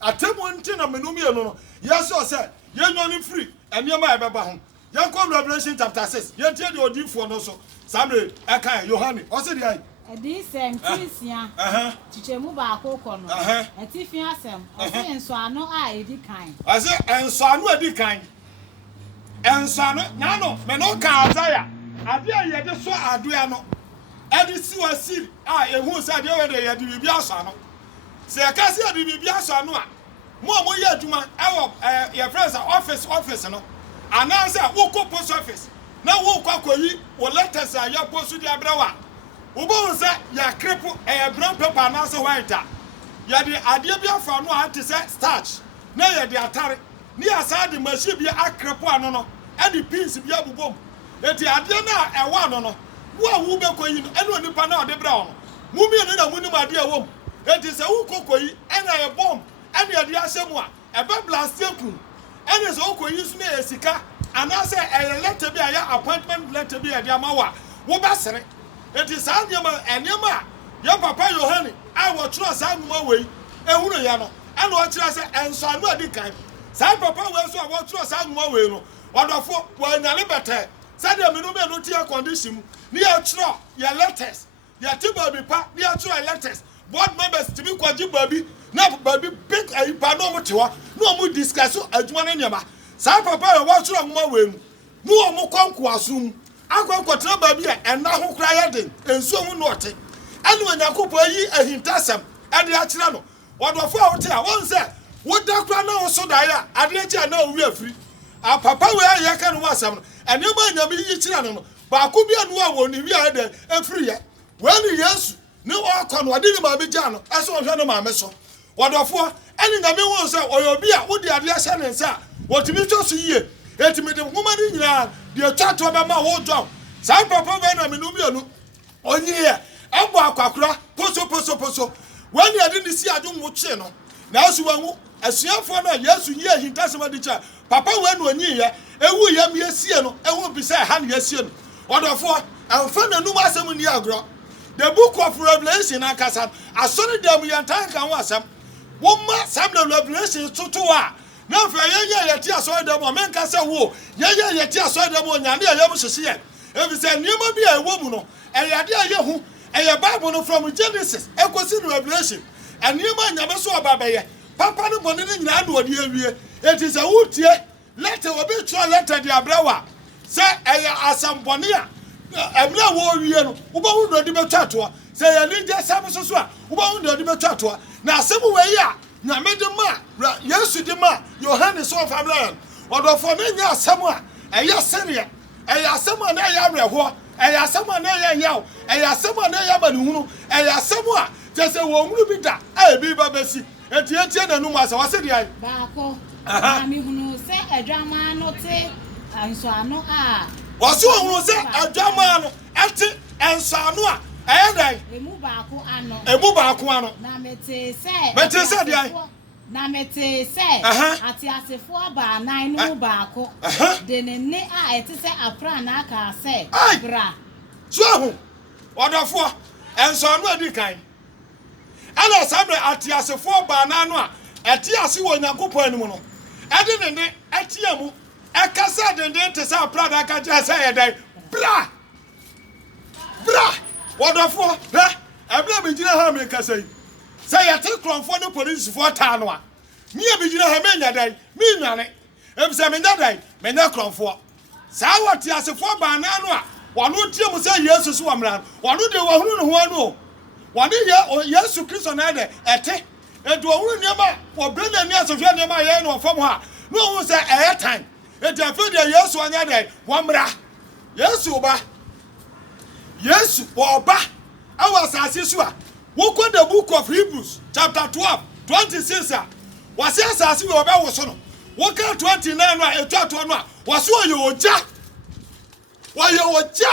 atemu nti na menumi no yes o say ye nyoni free eniema e beba ho Yankom Revelation chapter 6 ye tie de odifo no so Samuel eka Yohane o se dey edi sem tisia chichemu ba akoko no atifi asem o se enso ano a edi kan o se enso ano edi kan enso ano na no me no ka azaya ade a ye de so adoa no edi si wasiri a ehu se ade we de ye de bibi aso ano se ka se ade bibi aso ano a mo ye adwuma ewo ye friends office no ananse wo ko post office na wo kwa koyi wo letters a ya post di abrawa wo bo se ya crepo brown paper ananse white ya di ade bi afa no ante se starch na ya di atare ni asa di machine bi akrepo ano no e di pins bi abubom eti ade na ewa no no wo be koyi no ene onipa na ode bra ono mu mi no na mu ni ade awom eti se wo koyi ena ye bomb ene ya di asemu a ebe blast ekun ene so koyi su na esika anase e letter bi aya appointment letter bi e dia mawa wo ba sere eti sa enema ya papa Yohane a wo tro sa nwuma wei ehunu ya no ene o kira se enso anu adi kan sa papa we so a wo tro sa nwuma wei no odofo wo nyale bete sa de menu me no tie condition ni ya tro ya letters ya tiba bi pa ni ya tro letters board members tibi kwaji babi na babi big ayipa no mo tewa no mo discuss adwuma no nyama sa papa we wo tro nwuma wei mu o mo kwanko asum akwankotra babi a ena ho kra ya den ensu hu no ote anu anyakopo yi ahintasem ade a kira no wodofo a wote a won se woda kra na wo so da ya ade a kira na owi afiri a papa we ya ka no wasam no ene ma nyame yi kira no ba ko bi anu a wo ni wi a de afiri ya we ni Yesu ni o ko no ade ni ma be gya no eso hwe no ma me so wodofo ene nyame won se oyo bi a wodi ade a hye ne nsa wotimi to so yie etimi de huma ni nyina de twato be ma wo dom sa papa be na menu bi anu onyi ye abo akwakura poso wani ade ni si adum wo twe no na asu wanwu asuafo na Yesu yi ahintasema di cha papa we na onyi ye ewu ye mi esie no ewu bi se ha na esie no odofo amfa na num asem ni agro the book of Revelation akasa asori dem ye ntan kan wasam wo ma sam na Revelation tutu a na fa ye ti asori dem o men ka se wo ye ti asori dem o nyane ye mu hye ye ebi se niam bi a ewo mu no eyade a ye hu eye Bible no from Genesis ekosi Revelation aniam nyame so obabaye papa no bone ni nyina na odi awie eti se wutie letter obi tro letter di abrawa se eye asambone a emra wo wie no wo ba hu do di betwato se ye ni je sam so so a wo ba hu do di betwato na asem we ya nyame de ma Yesu de ma Yohane so of Abraham odofo me nya asem a eye seria eye asem na eye areho eye asem na eye yaw eye asem na eye manihunu eye asem a je se wo muru bi da a bi ba besi enti na nu ma se wase di ai ba ko ami hunu se adwama no te enso ano a waso hunu se adwama no ete enso ano a eye dai emu ba ko ano na mete se di ai na mete se ati asefo aba nan no ba ko de ne a ete se apra na aka se bra so hu odofo enso ano adi kan ala sabre ati asefo ba nan no a eti ase wo Nyankopon anim no ede ne etiamu ekasa denden te se apra na aka je se ye dai bra wodofo na ebra be gina ha me kasa yi se ye te kronfo no police fo ta no a mi e be gina ha me nya dai mi nwane e se me nya dai me nya kronfo sa wati asefo ba nan no a wonu tie mu se Yesu so wamra wonu de wo hunu no ho anu wonu ye Yesu Kristo na de ete edu ohunu niam wo brenda ni asofia niam ye no fam ha no hu se time eti afi de Yesu anya de wamra Yesu oba awa sase so a wo ko the book of Hebrews chapter 12:26 a wase asase we oba wo so no wo ka 29 no a etu ato no a wase wo ye oja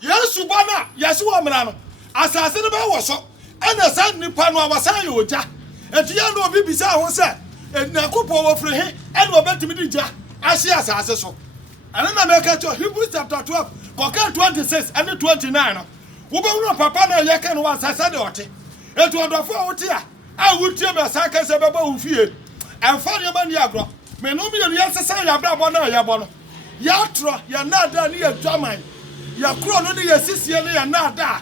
Yesu bana Yesu wamra no asase no ba wo so ana san nipa no awasa ye oja etia no obi bisa ho se Nyankopon wo firi he ene obetimi di ja ahye asase so ana na make to Hebrews chapter 12 koka 26 and 29 no wo be no papa na ye ka no asase de ote etu odofo wote a a wutie me saka se beba wo fie emfa ne ma ni agro me no me ye sesa ya bra bo na ya bo no ya tro ya na da ni ya dwaman ya kro no ni ya sisie ni ya na da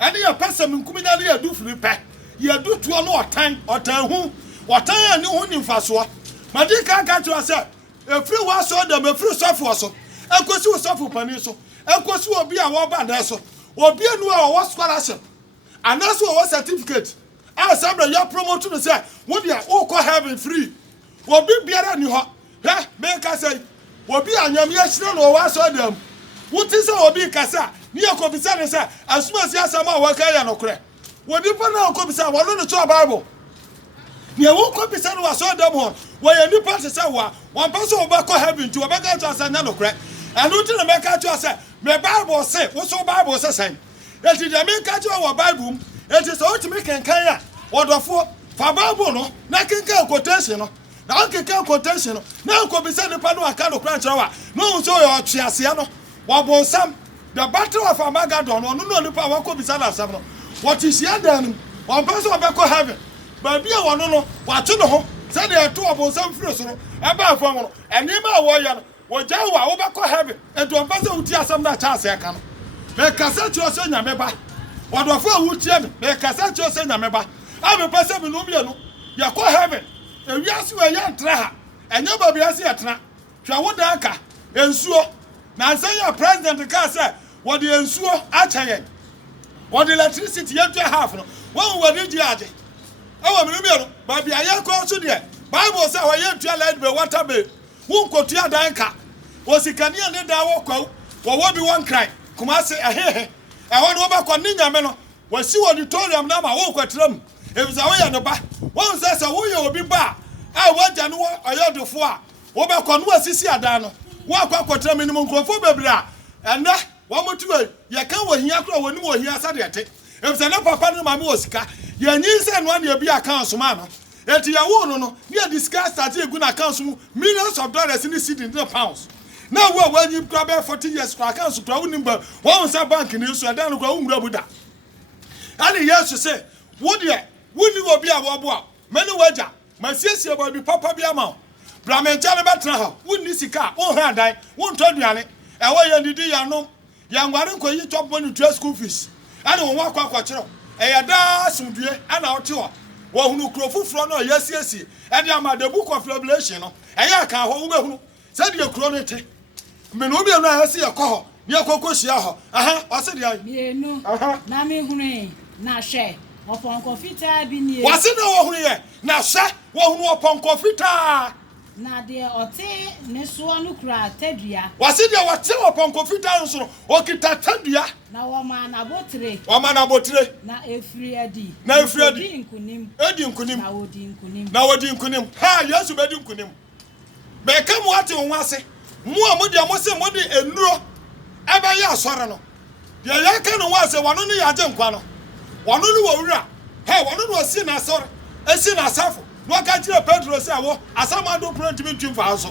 ene ya pesa me nkumi na ya du firi pe ya du tuo no otan hu otan ya ni hu ni mfaso ma di ka ka tro se efiri wa so da me firi sofo so enkosi wo sofo pani so enkosi obi a wo ba na so obi anu a wo scholarship anaso wo certificate a sabra ya promote no say wo dia wo ko heaven free obi biara ni ho he me ka say obi anyam ya hire no wo aso dem wo ti say obi kasa ni akobisa ne say asuma si asama wo ka ya no kre wo di pa na akobisa wo no to bible ni wo kobisa no aso dem ho wo ya ni pa say wo one person wo ba ko heaven to wo ba ka to asanya no kre anu ti na me ka to say me bible say wo so bible say say eti de me ka to wo bible eti so ultimate kenkan ya wodofo fa bible no na kenkan quotation no na kenkan quotation no na ko bi se ne pa no aka no kran kira wa no so yo twiase no wo sam the battle of Armageddon no ni pa wa ko bi se na sam no what is here then one person will go heaven but be one no wa to no ho se de to wo sam firi so no e ba fa no eni ma wo ya no wo ja wa wo be ko heaven e do person uti asam na cha ase ka no me kasa ti o so nya me ba wodofo awutie me kasa ti o so nya me ba a me pese me no bia no ya ko heaven ewi ase we ya ntra ha enya ba bia se etra hwa wo da aka ensuo na nsan ya president ka se wo de ensuo achaye wo de electricity ya twa half no wo de di age e wo me no bia no ba bia ya ko so de bible say wo ya twa light be water be wo nkotu adan ka wo sikania ne da wo kwa wo bi won cry kuma se ehehe e wo no ba kwa ni nyame no wo si auditorium na ma wo kwatram ebisa wo ya no ba wo nse se wo ye obi ba a wo ja no oyodofo a wo ba kwa no asisi adan no wo akwa kwatram ni nkrofo bebra ene wo motu ye kan wo hia kro wo ni wo hia sa de te ebisa na papa no ma me osika ye nyi se no na ebi account so ma no eti ya wo no ni discuss start egu na account so millions of dollars ni cedi in pounds na wo when you grab 40 years for account so wo nimba wo nsa bank ni so adan no kwa wo ngura buda ani yesu say wo de wo ni obi a wo bo a mani waja masiesie bo bi papa bi ama bramencha le betra ha wo ni sika wo ha dan wo nto duane e wo ye ndidi ya no ya ngware nko yi top money to school fees ani wo akwa kire e ya da sumdue ana wo te ho wo hunu krofufro no yesiesie e de ama the book of Revelation no e ya ka ho wo behunu se de kro no te me no bi na hasi ya ko ho ni akokosia ho aha o se de ai mienu na me hunu na hwe oponko fita bi ni wase na wo hunu ye na hwe wo hunu oponko fita na de ote ne so no kura tadua wase de wote oponko fita nso no okita tadua na wo ma na botre na efiri adi edi nkunim na wodi nkunim ha yesu bedi nkunim be kam wate wo ase mu a mo de mo se mo de enuro ebe ya asore no de ya ka no wase wono ne ya je nkwa no wono ne wo wura he wono no si na asore esi na asafo no ka kire Pedro se awo asamado print mi twim fa so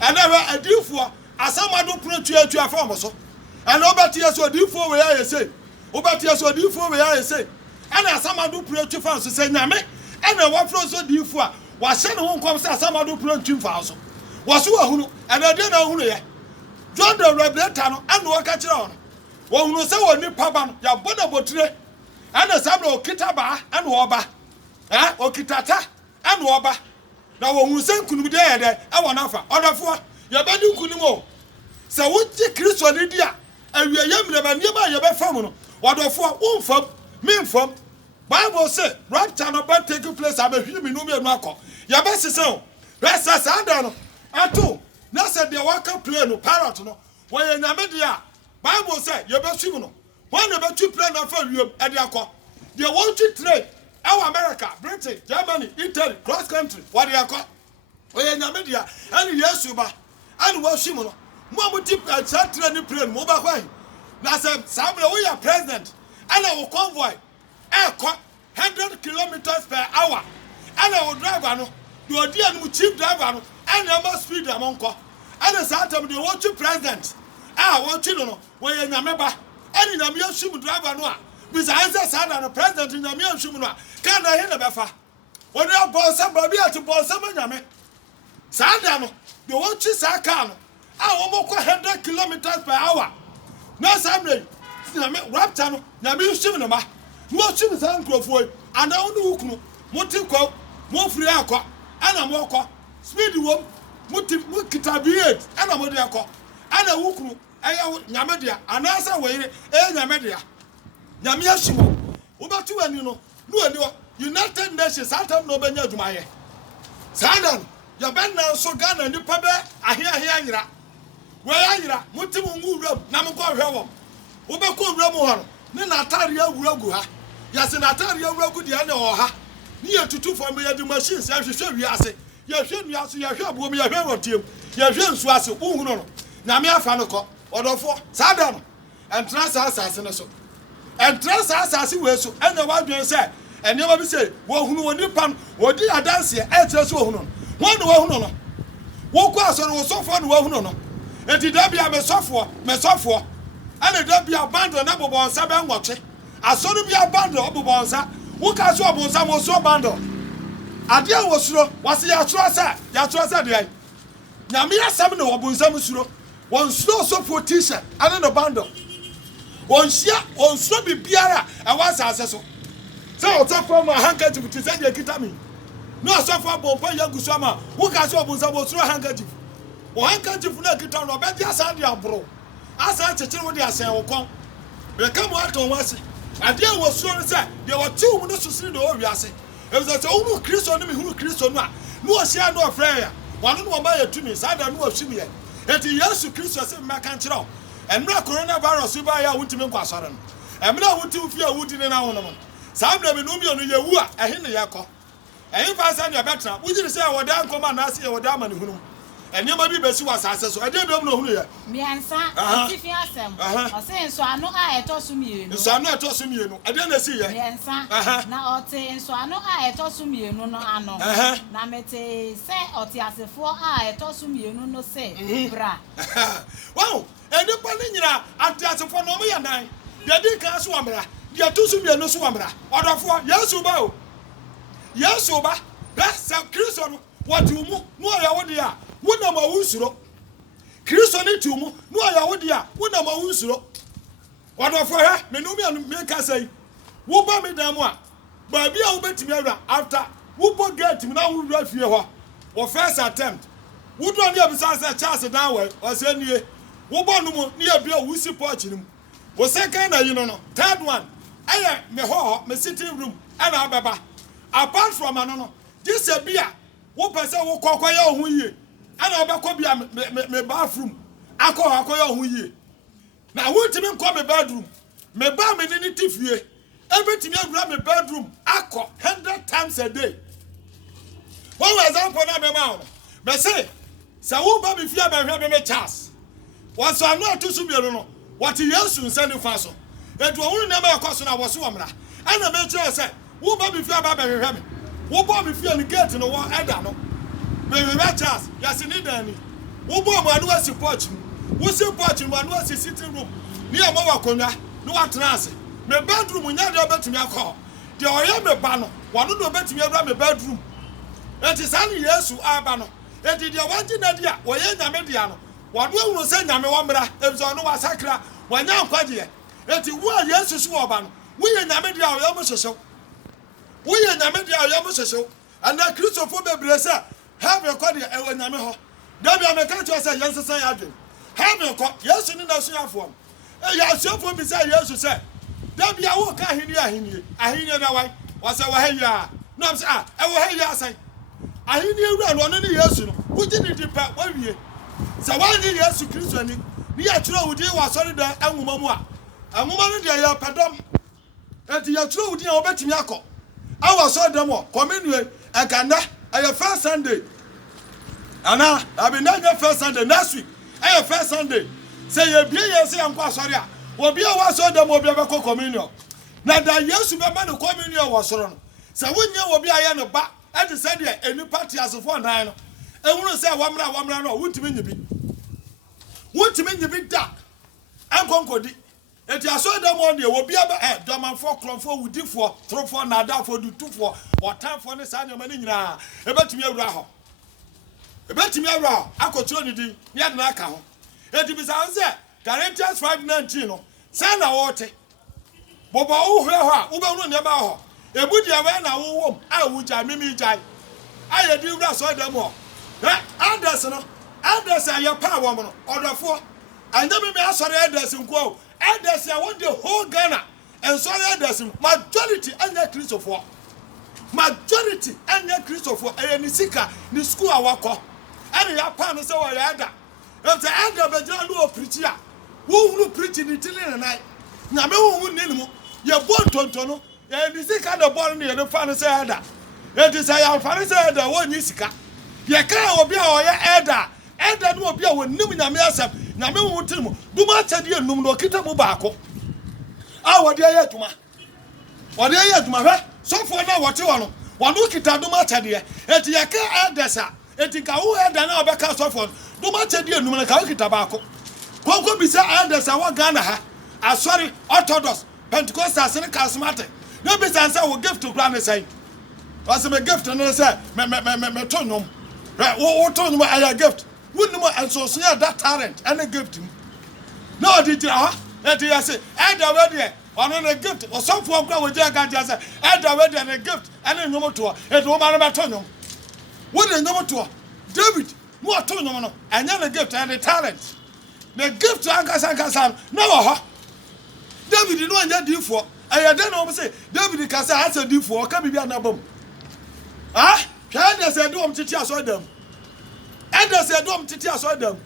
ene we adifo asamado print tu afa mo so ene obati yeso adifo we ya yese obati yeso adifo we ya yese ene asamado print tu fa so se nyame ene wo fro so adifo a wa hye ne ho nkom se asamado print twim fa so waso ahunu ene de na ahunu ye John the Revelator no ene wo ka kire ono wo hunu se wo ni paba no ya boda botire ene sabra okita ba ene wo ba okitata ene wo ba na wo hunu se nkunum de ye de e wo nafa odafo ye bedi nkunum o se wo ji Kristo ni dia awie ye mre ba niema ye be fam no odafo wo mfam me mfam Bible say rapture no ba take place abehwi mi no me no akọ ye be sese o resa sada no ato na se de waka play no parrot no wo ye nyame dia Bible say ye be swim no when be tu play na fa wiem e de akọ they want to trade our America, Britain, Germany, Italy, cross country what de akọ wo ye nyame dia ani yesu ba ani wo swim no mo mo tip trade ni play mo ba kwan na se sabre wo ya president ana wo convoy e 100 kilometers per hour ana wo driver no the odia no chief driver no ana ma speed amonko ana sa atam the watch president watch no wo ye nyame ba ani na me asum driver no a bisa answer sa na no president nyame asum no a ka na he na befa When you are Bonsa, Baby at Bonsa Maname. Sadano, the one cheese I can. I almost 100 kilometers per hour. No, Samuel, Raptano, Nabi Shimanama, no Shimas uncle for it, and I don't know Motico, Mofriaco, and a Moko, Speedy Wom, Mukitabiet, and a Modiaco, and a Wuku, Yamadia, and answer way, Yamadia. Yamia Shimo, Uba 2 and you know, United Nations, I don't know Benya Dumaye. Sadan, your band now so gun and you pabe, I hear. Where are you? Mutimu Rum, Namako Ram. Ubako Ramuhan, Nataria Roguha. Yes, Nataria Rogu Diana or ha. Near to 2 for me at the machines, I should be asking. You should be asking your shop, will be a hero team. Your friends was a woman. Namia Fanoko, or the 4, Sadan, and trans assassin. And trans assassin was so, and the one you said, and never say, well, who will nip on, or did I dance here, and just one. One, walk was so fun, well, enti da bia mesofo ane da bia bando na bobonsa be nwoche asoro bia bando obobonsa wo ka so obonsa mo so bando ade a wosuro wase ya tro se de nyame asam na obonsa musuro won suro so for t-shirt ane no bando won suro bibiara e wasa aseso se o ta for ma handkerchief ti se je kitami no so for bompa yaguso ma wo ka so obonsa mo suro handkerchief o handkerchief na kita no be dia san dia bro asa chechire wo dia san wo kon be kam wa ton wase ade wo suro se de wo ti wo no susiri de wo wiase e so se wo Kristo no me hu Kristo no a no o sia no afreya wano no ba yatumi sa da no afimi ye enti Yesu Kristo se me kan kire o emra coronavirus ba ya wuntimi nkwasore no emra wuntimi fi a wudi ne na wo no sa bra me no mi onu ye wu a ehe ne yakọ ehe fa sa ne betra wudi se wo da nkoma na ase wo da ma ne hunu eni ma bi besi wasase so ade be mu no hunu ye miansa tifi asem o se nso anu a etosu mienu nso anu etosu mienu ade na si ye miansa na ote nso anu a etosu mienu no ano na mete se ote asefo a etosu mienu no se bra wow eni pa ni nyira ate asefo no mo ye nan de di kan so amra de atosu mienu so amra odofo Yesu ba se Kristo no wati umu no ya wodi a wona ma wunsuro Kristo ni tumu no ya wodi a wona ma wunsuro wadofo he menumi anu me ka sai wo ba me dan mu a ba bia wo betimi awura after wo bo gate mi na wo wura fie ho wo first attempt wo do ni abisa say Charles dan we o se nie wo bo no mu ni abia wo si porch ni mu wo second na you no third one aye me ho me sitting room ana ababa apart from anono this a bia wo pese wo kokoya ohun yie ana obekọ bia me bathroom akoya ohun yie na wo timi nko me bedroom me ba me ni tifie ebetimi awura me bedroom akọ 100 times a day one example na me ma me say wo ba me fia be hwe me Charles wo so anu atosu biero no what Yesu nsani fa so edu ohun na me ekoso na wo so omra ana me kire say wo ba me fia ba be hwe me wo bo me fia ni gate no wo eda no me Charles yasi ni dani wo bo mo anu asi porch wo si porch mo anu asi sitting room ni e mo wa konwa no wa trance me bedroom nya de obetumi akọ de oye me ba no wanu do obetumi awura me bedroom enti sani Yesu aba no enti de wanji na dia oye nyame dia no wadu ehunu se nyame wo mra ebso no wa sakra wanya nkwaje enti wo Yesu so oba no wo ye nyame dia oye mo hyehyw wo ye nyame dia oye mo hyehyw ana Christopher bebrese have your call e nyame ho da bia me ka to say yense ya adwen have your call Yesu ni na so afo ya asofo bi say Yesu say da bia wo ka ahini na wan wa say wa haya no am say e wo haya say ahini ewura no no Yesu no wo gi ni dipa wa wie say wa ni Yesu Kristo ni ya turo wudi wa sori da anwuma mu a anwuma no de ya padom enti ya turo wudi a obetimi akọ awa so dem o communion akanda ayo first Sunday ana abi na your first Sunday next week ayo first Sunday say ye bia ye say anko asori a obi a wa so dem obi be ko communion na da Yesu be ma no communion wo soro no say wonya obi aye no ba e de say de eni party asofo nan no ehunu say wamra no wutimi nyibi da anko nkodi Eti aso dem on de obi aba doman for klonfo wudi for throw for nada for do two for or time for ne sa nyama ni nyina e betimi awura ho akotro ni din ya de na aka ho eti bi san se Galatians 5:19 no say na wote bobo wo hwe ho a wo be ru ne ba ho ebudi awe na wo wom a wo ja mimi jai aye di wura so dem ho Elders aye pa wo mo no odofo anya me asore elders nko elders ya won the whole Ghana and so elders majority anya Christopher aye ni sika ni school awakọ ene ya pa no se wo ya da if the elder be jira lu preach ya wo hunu preach ni tili na na me wo hunu ni mu ye bon tontono ye ni sika the ball ni ye no fa no se elder it is ya fa no se elder wo ni sika ye ka obi a o ya elder no obi a wo nim nyame asem nyame wo tirim duma chade enum no kita mu baako a wo de ya aduma hwe sofo na wo te wo no wanu kita duma chade eti ye ka elders a eti ka wo elder na obeka sofo duma chade enum na ka wo kita baako konko bisa elders a wo Ghana ha asori Orthodox Pentecostals ne charismatic no bisa say wo gift to plan say was me gift no say me tonum wo tonum aya gift wouldn't and so that talent and a gift. No, did you? That you say, and already on a gift or some form with your guy, and already and a gift and a number two, and woman about Tonum. What a number two? David, more Tonum, and then a gift and a talent. The gift to Ankasan, no, David, you know, and you for. I don't know, say, David Casa has a deal for, can be an album. Ah, can I say, do them to teach them? And I said, don't teach us all them.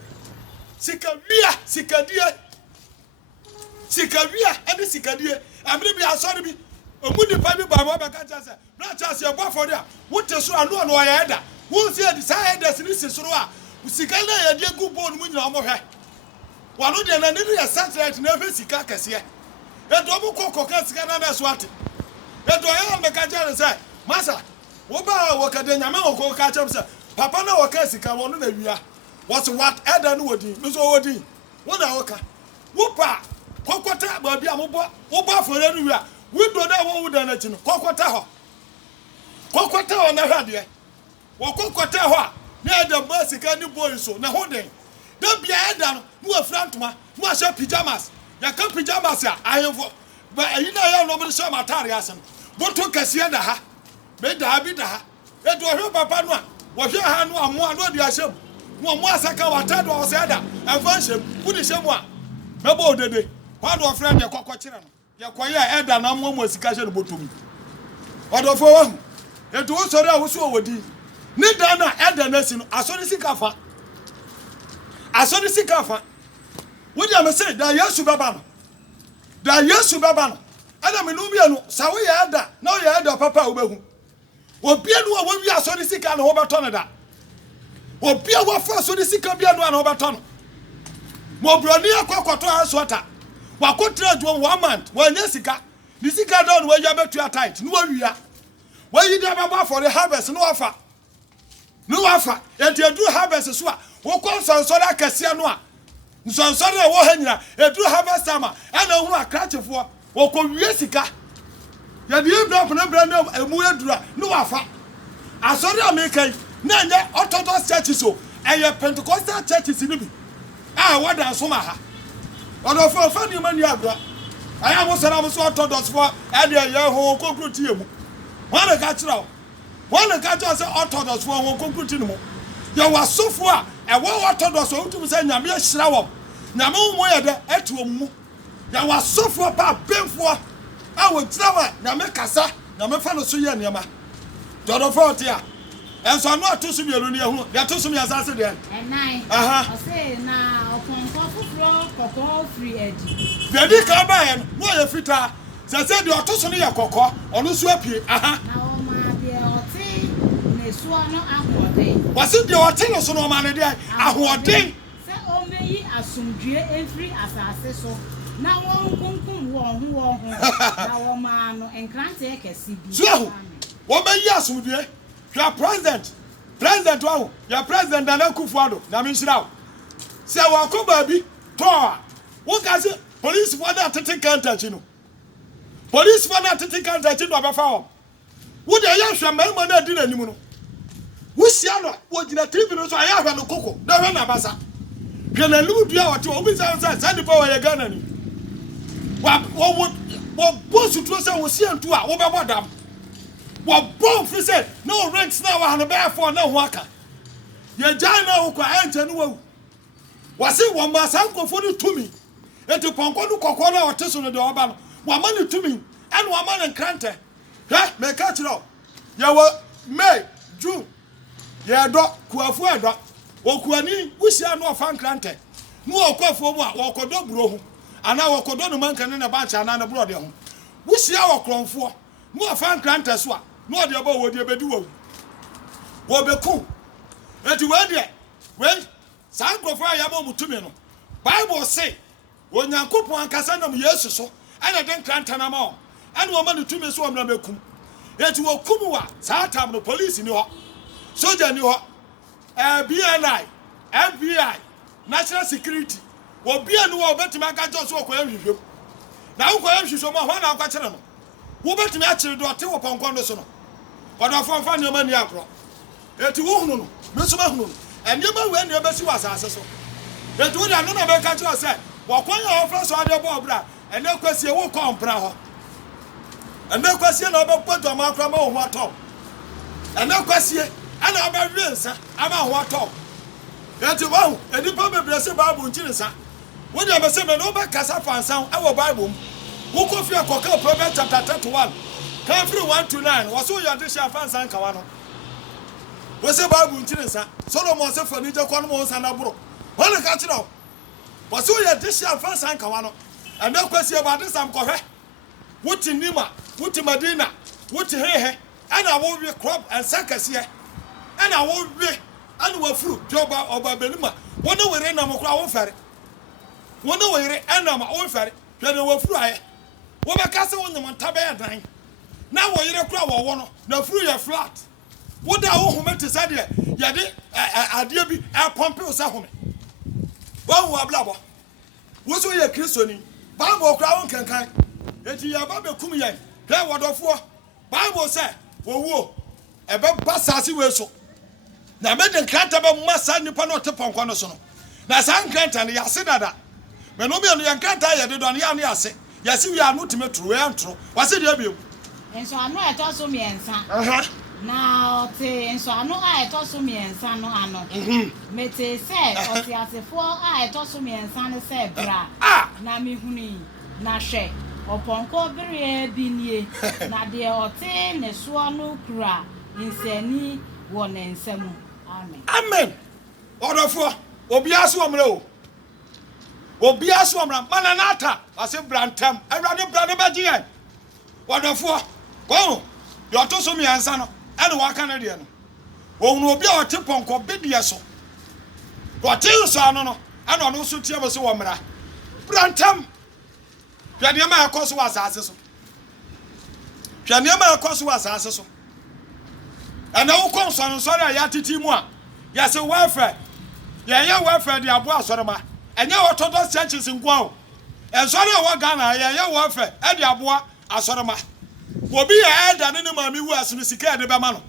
Sikavia, and the Sikadia. I'm going to be a sorry. A moody pipe by Baba Catasa. Not just your buffer there. What is so unknown or either? Who said the side as this is Roa? Sikana, a dear good bone when you're more hair. One of them, and a satellite never Sikakas here. And double cocoa can swat it. And do I am the Catcher say, Massa, Woba, walk at the Yamako catch up. Papa na waka sika wono na wia what elder no wodi me so wodi wona waka wopa kokota ba bia mo bo afore no wia windo na wo wuda na chi no kokota ho na hwade wo kokota ho a na elder ba sika ni boy so na hoden da bia elder no no afrantuma no asha pyjamas ya ka pyjamas a ayefo ba ayina ya no me so matare asem boto kase da ha be da bi da ha e do hwe papa no a wohwe ha no amo no di ahyem no mo asaka watado o se da enfa hyem wudi hyem a mebo odede kwa do friend ye kokko kire no ye koye eda na mo asika hye no botom odofo wa etu o sori a wo so wodi ni da na eda na si no asori sika fa wodi am say da Yesu baba no ada me no bia no sawo ye eda na o ye eda papa wo behu obia no wo wi aso ni sika na wo beto no da obia wo fa aso ni sika bia no na wo beto no mo broni akokoto asota wakotra adwo 1 month wo nya sika ni sika da no wo ya betu tight no wo wia wo yi da baba for the harvest no wafa e do harvest so a wo konsonsore akase no a nsonsore wo hanyira e do harvest ama ana hu akrachefo wo ko wie sika ya di drop na brand emu edura no wafa asori american na nya Orthodox churches so eye Pentecostal churches ni bi wada soma ha odo fa ni mani agro aya mo sara mo so Orthodox for e de ye ho konkruti emu wona ka kira se Orthodox for ho konkruti ni mo ya wasofo a e wo Orthodox o tum se nyame ahira wo nyame mo ye de etu mu ya wasofo pa benfo awo trawa na me kasa na me fa no so ye niam dodo forty a enso no atosu bielu ne hu ya tosu mi asase de enai o se na oponko fufuro kokko free edi dedi ka ba ye no ye fita se de otosu ne ye kokko onu so apie na o ma de oti ne so no ahoden wase de oti no so no ma ne de ahoden se o meyi asumdue every asase so na won kunkum wo ho na wo ma no enkrante ekesi bi so wo be yi asumdue hwa president wo ya president na Kufuado na minshira wo se wo ko ba bi to wo ka se police for that taking counter chino. Police for that taking counter chino abafa. Wo de ya hwa man na di nanimu no. Wo sia no wo gina TV so aya hwa no koko. Na hwa na basa. Gana lu dua wote obi san san nipa wa ya Ghana ni. Wo boss to say wo sia ntu a wo be bodam. Wo bomb fi say no ranks na wa no be for na ho aka. Ye jai na wo kwa ente no wo. Wase wo ma san kofo ni tumi. Enti ponko no kokko na wote so no de oba no. Wa ma ni tumi and wa ma ni krante. Ha me ka chiro. Ya wo May, June. Ya do kuafu edo. Wo kuani wusia no fa krante. No okofo mu a wo kodo buro ho. Ana wo kodo no manka ne na ba cha na na buro de ho. Wusia wo kronfo. No fa krante so a. No de ba wo de bedi wo. Wo be ku. Enti we de. We san kofo ya ba mutumi no. Bible say Onyankopon ankasa nam Yesu so. Ana den krante na ma. And woman to me so am na bekum. Yet wo kum wa sa time no police ni ho. Soldier ni ho. BNI, FBI, National Security. Wo bia no wo betima ka jo so okoya hwehwem. Na wo koya hwehwem ma ho na akwa kire no. Wo betimi a kire do te wo ponkon no so no. Odo fonfa ne ma ni akro. Eti wo hunu no. Me so ma hunu no. Enye ma we ne obesi wa asase so. Eti wo da no na be ka kire say wo kwanya ofra so ade bo bra. Ene kwasie wo kompra ho. Ene kwasie na obekwato ma akra ma ho ato. Ene kwasie ana abawe nsa ama ho ato. Eti wo enipa bebrese Bible nchiri nsa. Wo de be se me no be kasa fansan e wo Bible. Wo ko fi akoka Proverbs chapter 31. Kan free 1 to 9. Wo so ya de sha fansan kawa no. Wo se Bible nchiri nsa. Solomon se fani je kwano mo nsa na buro. Wo le ka kiro. Wo so ya de sha fansan kawa no. Ene kwasie ba de sam kohwe. Wuti nima, wuti Madina, wuti hehe, ana wo we crop and sakasiye. Ana wo we anu wa furu joba oba benima. Wona were na mo kra wo fere. Wona were ana ma wo fere. Hwe na wo furu aye. Wo be ka se wonyam ntabe dan. Na wo yire kra wo wo no, na furu ye flat. Wo da wo home te sade ye de ade bi e pompe wo sa home. Wo wo ablabo. Wo so ye Kristoni. Ba mo kra wo kankan. Eti ya ba be kum yen hwe wodofo Bible say wo ebe basasi we so na me de kranta be masa nipa no te ponko no so no na san kranta ne yase dada me no me no yan kranta ye de don ya ne yase yase wi anu time tru we antro wase de abiem enso anu eto so miensa na ote enso anu a eto so miensa no ano mete se ote asefo a eto so miensa ne se bra na mi huni na hwe oponko bere binie na de ote ne so no kura insani wo ne nsemu amen odofo obi aso omre o obi aso omra mananata ase brantam awrade brade bagie odofo ko yo to so mi ansa no ene waka na de no ohunu obi a ote ponko bedie so ote so ano no ana no so tie bo so wo mra brantam Hwade ma akoso asase so. Hwade ma akoso asase so. Ana wo konso no sori ya titi mu a. Ya se welfare. Ya welfare de abo asori ma. Enya Orthodox churches ngwa o. Ensori wa Ghana ya welfare e de abo asori ma. Obi ya eda ne maami wu aso no sika de be ma no.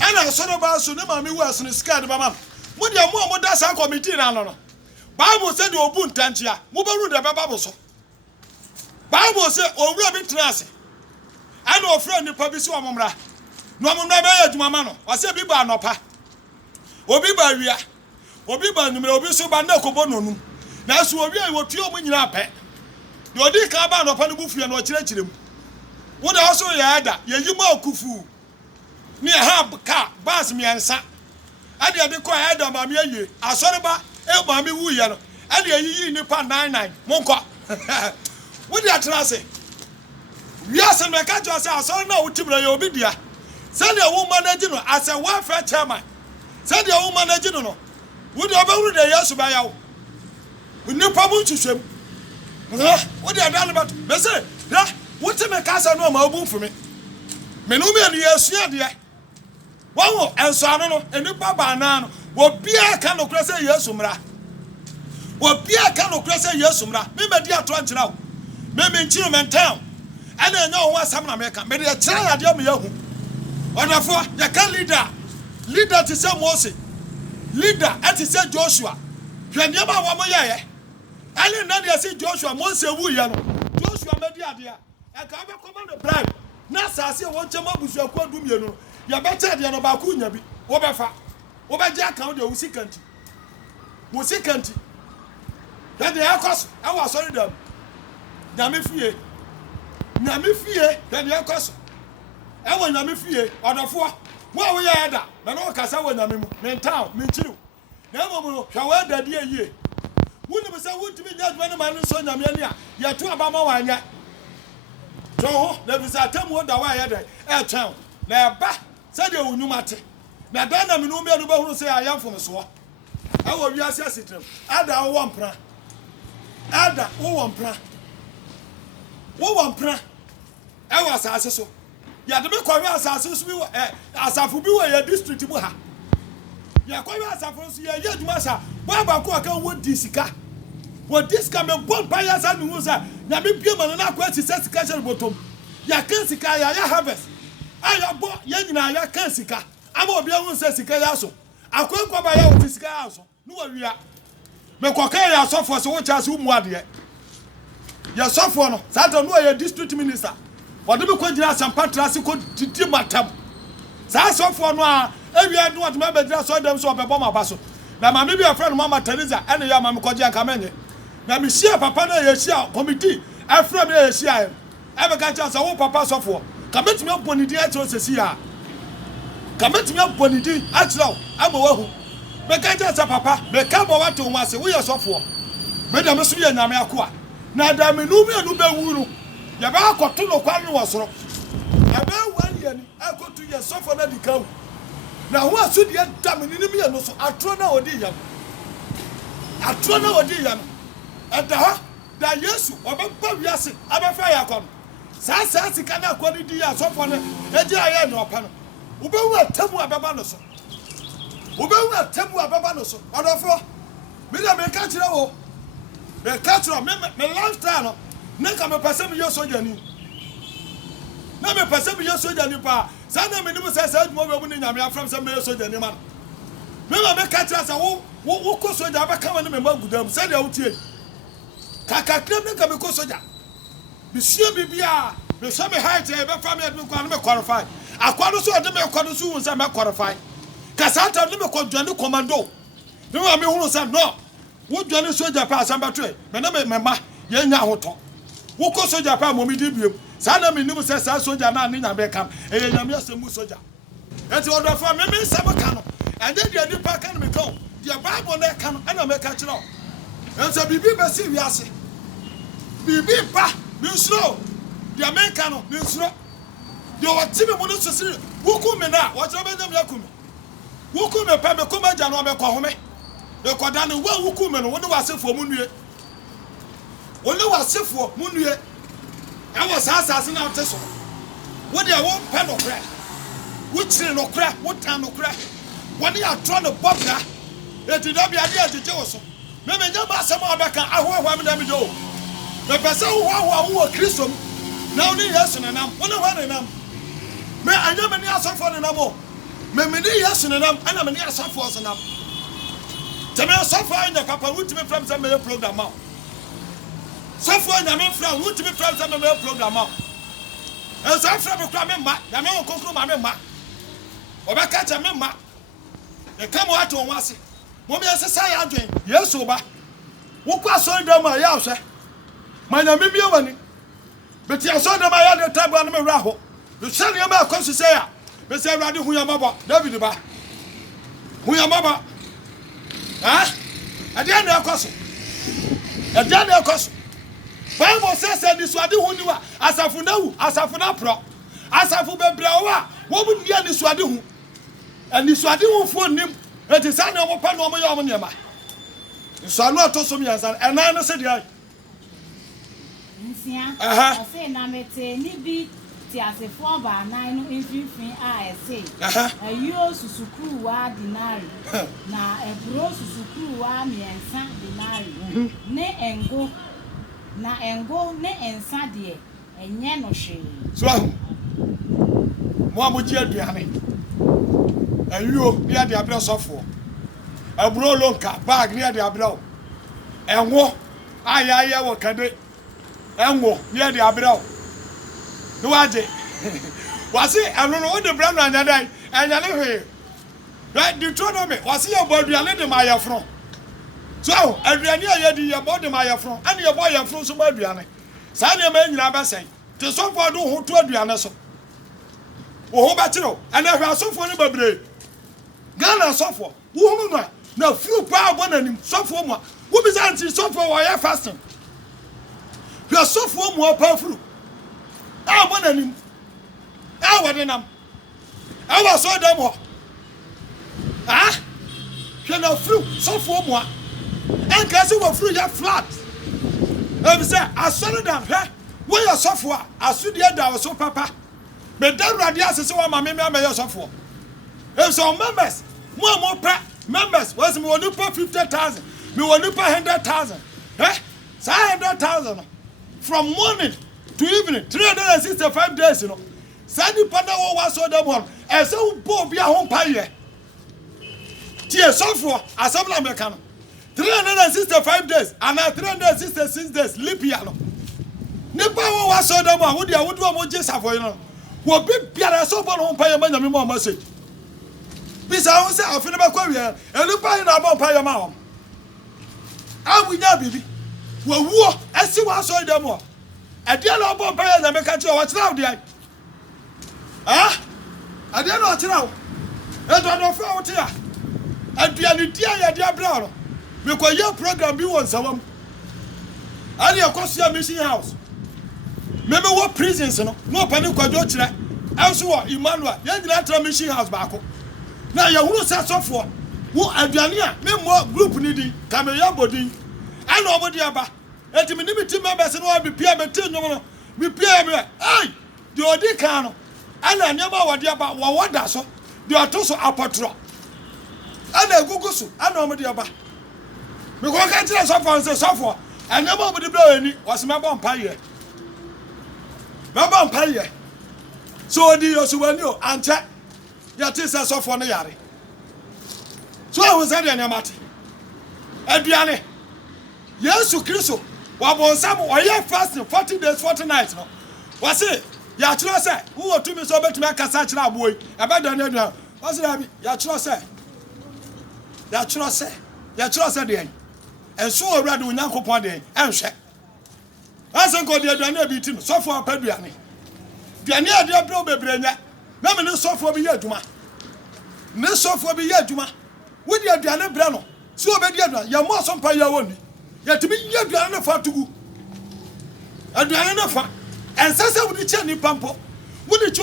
Ana asori ba aso ne maami wu aso no sika de be ma no. Mo de mo da san committee na no no. Bible say de obu ntantia. Mo be ru de be Bible so. Bible say owura bi trase ana ofra nipa bi si omomra no omomra be adwuma ma no wase bi ba anopa obi ba wia obi ba numere obi so ba na kobo nonum na so obi a wotu omu nyina pe de odi ka ba anopa no bufie no kirekirem wo da so ya ada yeyima okufu ni ha ka bas miensa ade de ko ya ada ma me aye asore ba e ma me wu ye no ade yiyi nipa 99 monko What do you say? Yes, and I can't just say, I saw no Tibra Yobidia. Send your woman as a welfare chairman. Send your woman a general. Would you ever read the yes by you? With no problem to swim. What do you done about? Messer, what's a casa no more boom for me? Menumi and yes, dear. One and Sarano and the Papa Nan will be a kind of crazy yes, Umra. Obia ka no krese Yesu mra. Me medi ato ankyira wo. Me nkyiro mentan. Ana nya wo asam na meka. Me de kyira ya de me yahu. Onafo, ya ka leader to say Moses. Leader at say Joshua. Hwe ne ma wo mo ye. Ani na de say Joshua Moses wu ye no. Joshua medi ade a. E ka be command bribe. Na sase won chema busu akwa dumie no. Ya be cha de no ba ku nya bi. Wo be fa. Wo be je account de wo sikanti. Wo sikanti. That the akos I was sorry them. Nyame fie. Nyame fie that the akos. E wo nyame fie odofo. Wo wo ya da. Na no kasa wo nyame mu. Mental, menchiru. Na mo mo hwa wa da de yie. Wo ni be say wo timi nya adwa na ma no so nyame ani a. Ya to aba ma wa nya. So ho, na be say atam wo da wa ya da. E twan. Na ba say de onum ate. Na da na me no me no ba hunu say ayamfo me so. E wo wi ase asitrem. Ada wo mpra. Ada wo wampra. Wo wampra. E wa asase so. Ya de me kwawe asase so bi wo asafu bi wo ya district mu ha. Ya kwawe asafu so ya yeduma sa. Bo ba ko aka wo disika. Wo disika me bompa ya sa nu sa. Na me bia ma na akwa ti sika shere botom. Ya kan sika ya harvest. Aya bo ya nyina ya kan sika. Ama obi ahun se sika ya so. Akwa kwa ba ya wo sika ya so. Nu wa wia. Me koka ya sofo so wo cha so mu ade ya sofo no sata no ya district minister wode be ko gira sampatra se ko titi matam sa sofo no a ewia no wode me be gira so dem so obebo ma so na ma me bi friend mama Teresa ene ya ma me ko gira kamenye na me shia papa na ya shia committee afra me ya shia e be ka cha so wo papa sofo kameti me bonidi a tro sesi ya kameti me bonidi a tro ama wahu me ka ja sa papa me ka bo wato ho ase wo ye sofo me da me so ye nyame akoa na da me nu me nu be wuru ye ba akoto no kwa no wosoro e ba wan ye ni akoto ye sofo na dikaw na ho aso de da me ni me no so atro na odi yam e da ha da Yesu obeba wiase abefa ya kom sa sika na akodi di ya sofo ne e di aye no opa no ubewu atamu abeba no so ubewu atamu ababa no so odofo me da me ka kire wo me ka kire me lifestyle no na ka me pese me yo soja ni na me pese me yo soja ni pa sa na me ni mo sa mo be mu ni nyame afram se me yo soja ni ma me ka kire sa wo ko soja ba ka ma ni me magudam se dia wutie kaka krem na ka me ko soja me sie bibia me so me height e be fa me adu kwa no me qualify akwa no so ode me kwa no so won se me qualify kasata no me ko dwane commando me ma me hunu se no wo dwane soja pa asamba to me na me ma ye nya hoto wo ko soja pa mo mi di biem sa na me nim se sa soja na anya be kam e ye nya me asemu soja enti odo fa me se mo ka no ande dia di pa ka no me ko dia bible na ka no ana me ka kire o enso bibi be si wiase bibi pa mi suro dia me ka no mi suro dia wati me mo no so siri wo ku me na wo tro be nyam yakumi wuku me pa me koma ja no me ko home e ko da no wa wuku me no wo ne wasefo mu nue wo ne wasefo mu nue e wo saasase na wote so wo de wo pa no kra wo chire no kra wo tan no kra wo ne atro no bobra e ti da bia dia jeje wo so me nya ba asem abeka ahoho am da me do me pese wo wo Kristo na wo ne Yesu ne nam wo ne ho ne nam me anya me ne asofo ne nam o me ni Yesu ne nam ana me ni asafo so nam teme asafo anya papa wutimi from some me program ma safo anya me from wutimi from some me program ma e so afra me kra me ma na me konkro ma me ma obeka cha me ma e kamo ato won ase mo me asesa ya adwen Yesu ba wo kwa so dam ma ya hwe manya me bia wani beti aso dam ya de tagwa no me wra ho you send you ma konsu say ya me say Awurade hu ya maba David ba hu ya maba ha ade na akoso Bible says this wade hu ni wa asafu na hu asafu na pro asafu bebre wa wo bu nia ni suade hu ani suade hu fo nim eti sa na wo pa no mo ya mo niema nso no to so mi ansan ena no se dia nsia ase na mete ni bi ti asefo ba nan no mfimfin a ese ayo susukuru wa dinari na ebro susukuru wa miensa dinari ne engo ne ensa de enye no hwe so mo amoji aduane ayo bi ade abra sofo ebro lonka bag ni ade abra enwo aya wo kade enwo ni ade abra no waje wasi anu no de bra no anyadai anyale hwe right Deuteronomy wasi ye boduale de mayafro so aduane ayedi ye bod de mayafro ane ye boy yafro so aduane sa ne ma nyina besen te so for do ho to aduane so wo ho batiro ane hwe asofo ne babre Ghana sofo wo hu na fru pa abonanim sofo mu wo bi zanti sofo wo ya fasting hwe sofo mu pa fru abonanim awadenam awa so dem ho hwe na fru sofo mu enka se wo fru ya flat e say asoro dan hwe wo ya sofo asudi da so papa be dan rade asese wo ma me ya sofo e so members more members was me wonu pa 50,000 me wonu pa 100,000 so 100,000 from morning to evening 365 days you know sadi pada wo waso dem hon e se wo bo bia ho pa ye tie sofo asabla me kan 365 days and 366 days leap year no ne pa wo waso dem ho dia wo do mo jesa for you know wo bi biara so bo ho pa ye manya me mo message bisa won say afini ba kwa wi elupa yin na bon pa yo ma hom awunya bibi wo wuo esi wa so dem o ade na bon pa ya na me ka chi o wa chira odi ai ade na o chira o e do do fa o ti ya aduane dia ya dia bra no me ko ye program bi won sawam ali akosia mission house me wo prisons no pa ni kwajo chira enso wo Emmanuel ye nyina tra mission house ba ko na ya huru se sofo wo aduane a me mo group ni din kameya bodin ana obodi aba etimi ni meeting members no abi pia meti nyom no me pia me ai de odi kan no ana nyama wodi aba wo woda so de otoso apotro ana egugusu ana omodi aba me ko ka tira sofo se sofo anyama obodi bra ani wasema bompa ye bompa ye so odi yosuwani o anche ya tisa sofo no yare so I was there nyamati aduane Yesu Kristo wa bonsam oye fasting 40 days 40 nights no wase ya chiro se wo tumi so betumi akasa chira aboyi abeda na aduane wase na bi ya chiro se de enso owrade onyankopon de enhwe wase ko de aduane bi ti no sofo apaduane duane ade bro bebrenya na me ne sofo bi ye aduma ne sofo bi ye aduma wo di aduane bra no so obedi aduane ya mo asompa ya woni ya timi ye aduane na fa tugu aduane na fa ensase wo di che ni pampo wo di che